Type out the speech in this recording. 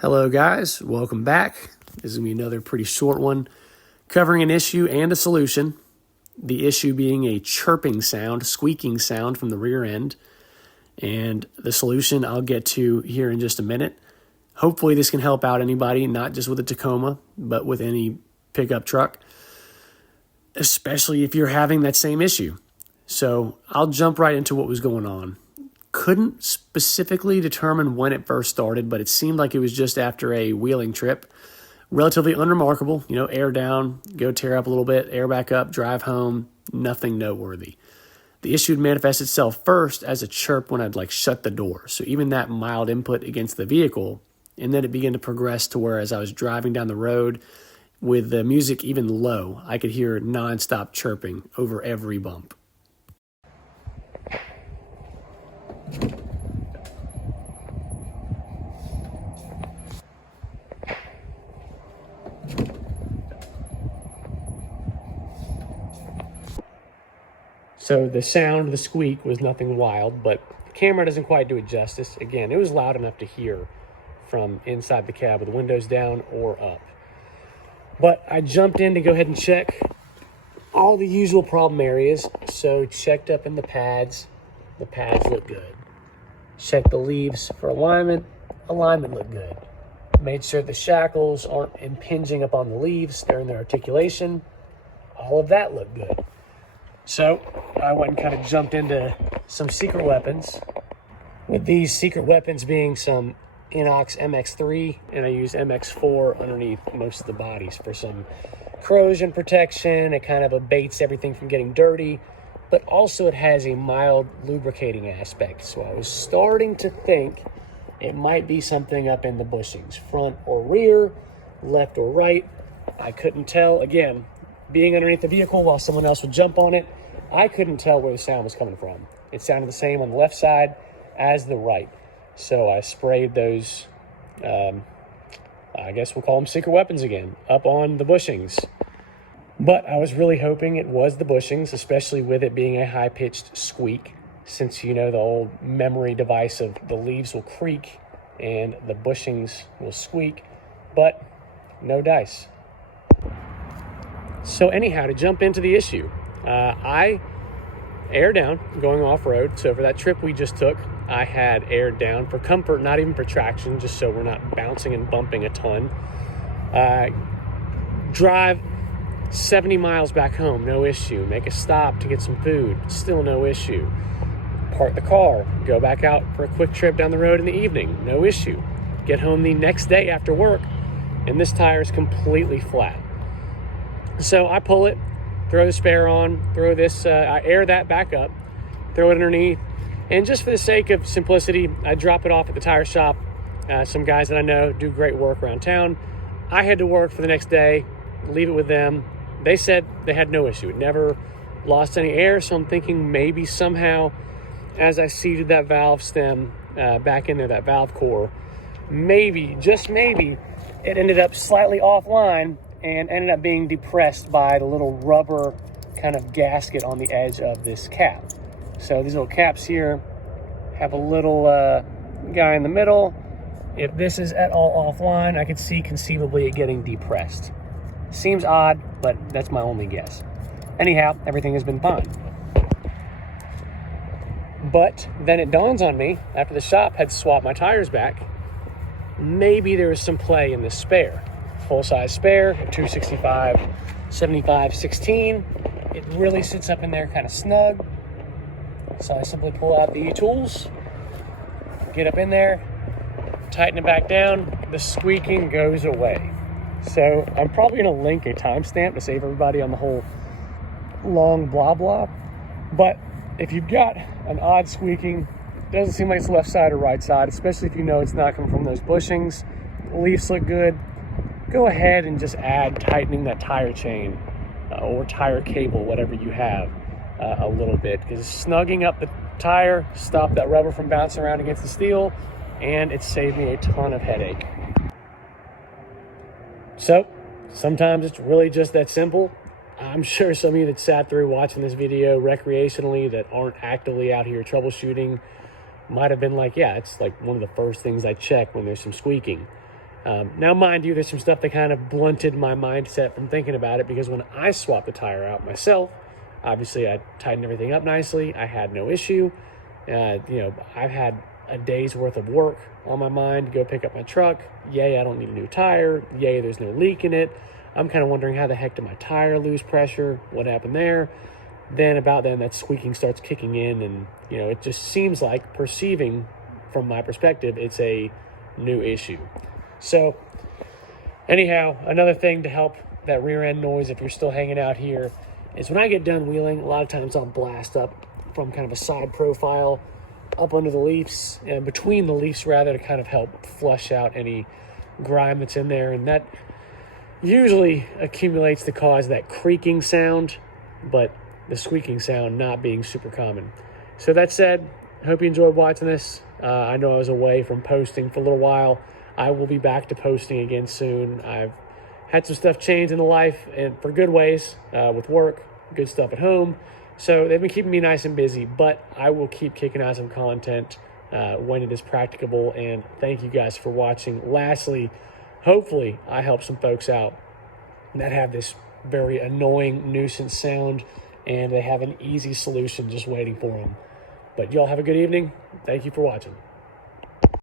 Hello guys, welcome back. This is going to be another pretty short one covering an issue and a solution. The issue being a chirping sound, squeaking sound from the rear end. And the solution I'll get to here in just a minute. Hopefully this can help out anybody, not just with a Tacoma, but with any pickup truck, especially if you're having that same issue. So I'll jump right into what was going on. Couldn't specifically determine when it first started, but it seemed like it was just after a wheeling trip. Relatively unremarkable, air down, go tear up a little bit, air back up, drive home, nothing noteworthy. The issue would manifest itself first as a chirp when I'd shut the door. So even that mild input against the vehicle, and then it began to progress to where as I was driving down the road with the music even low, I could hear nonstop chirping over every bump. So the sound, the squeak, was nothing wild, but the camera doesn't quite do it justice. Again, it was loud enough to hear from inside the cab with the windows down or up. But I jumped in to go ahead and check all the usual problem areas. So checked up in the pads. The pads look good. Checked the leaves for alignment. Alignment looked good. Made sure the shackles aren't impinging upon the leaves during their articulation. All of that looked good. So I went and kind of jumped into some secret weapons, with these secret weapons being some Inox MX3, and I use MX4 underneath most of the bodies for some corrosion protection. It kind of abates everything from getting dirty, but also it has a mild lubricating aspect. So I was starting to think it might be something up in the bushings, front or rear, left or right. I couldn't tell. Again, being underneath the vehicle while someone else would jump on it, I couldn't tell where the sound was coming from. It sounded the same on the left side as the right. So I sprayed those, I guess we'll call them secret weapons again, up on the bushings. But I was really hoping it was the bushings, especially with it being a high-pitched squeak, since the old memory device of the leaves will creak and the bushings will squeak, but no dice. So anyhow, to jump into the issue, I air down going off-road. So for that trip we just took, I had aired down for comfort, not even for traction, just so we're not bouncing and bumping a ton. Drive 70 miles back home, no issue. Make a stop to get some food, still no issue. Park the car, go back out for a quick trip down the road in the evening, no issue. Get home the next day after work, and this tire is completely flat. So I pull it, throw the spare on, throw this, I air that back up, throw it underneath, and just for the sake of simplicity, I drop it off at the tire shop. Some guys that I know do great work around town. I head to work for the next day, leave it with them. They said they had no issue. It never lost any air, so I'm thinking maybe somehow, as I seated that valve stem back in there, that valve core, maybe, just maybe, it ended up slightly offline and ended up being depressed by the little rubber kind of gasket on the edge of this cap. So these little caps here have a little guy in the middle. If this is at all offline, I could see conceivably it getting depressed. Seems odd, but that's my only guess. Anyhow, everything has been fine. But then it dawns on me, after the shop had swapped my tires back, maybe there was some play in this spare. Full-size spare, 265, 75, 16. It really sits up in there kind of snug. So I simply pull out the tools, get up in there, tighten it back down, the squeaking goes away. So I'm probably going to link a timestamp to save everybody on the whole long blah blah. But if you've got an odd squeaking, doesn't seem like it's left side or right side, especially if you know it's not coming from those bushings, the leaves look good, go ahead and just add tightening that tire chain or tire cable, whatever you have, a little bit, because snugging up the tire stopped that rubber from bouncing around against the steel, and it saved me a ton of headache. So sometimes it's really just that simple. I'm sure some of you that sat through watching this video recreationally that aren't actively out here troubleshooting might have been like, yeah, it's like one of the first things I check when there's some squeaking. Now, mind you, there's some stuff that kind of blunted my mindset from thinking about it, because when I swapped the tire out myself, obviously I tightened everything up nicely. I had no issue. I've had a day's worth of work on my mind to go pick up my truck. Yay, I don't need a new tire. Yay, there's no leak in it. I'm kind of wondering, how the heck did my tire lose pressure? What happened there? Then that squeaking starts kicking in, and it just seems like, perceiving from my perspective, it's a new issue. So anyhow, another thing to help that rear end noise, if you're still hanging out here, is when I get done wheeling, a lot of times I'll blast up from kind of a side profile up under the leaves, and between the leaves rather, to kind of help flush out any grime that's in there. And that usually accumulates to cause that creaking sound, but the squeaking sound not being super common. So that said, I hope you enjoyed watching this. I know I was away from posting for a little while. I will be back to posting again soon. I've had some stuff change in the life, and for good ways, with work, good stuff at home. So they've been keeping me nice and busy, but I will keep kicking out some content when it is practicable. And thank you guys for watching. Lastly, hopefully I help some folks out that have this very annoying nuisance sound, and they have an easy solution just waiting for them. But y'all have a good evening. Thank you for watching.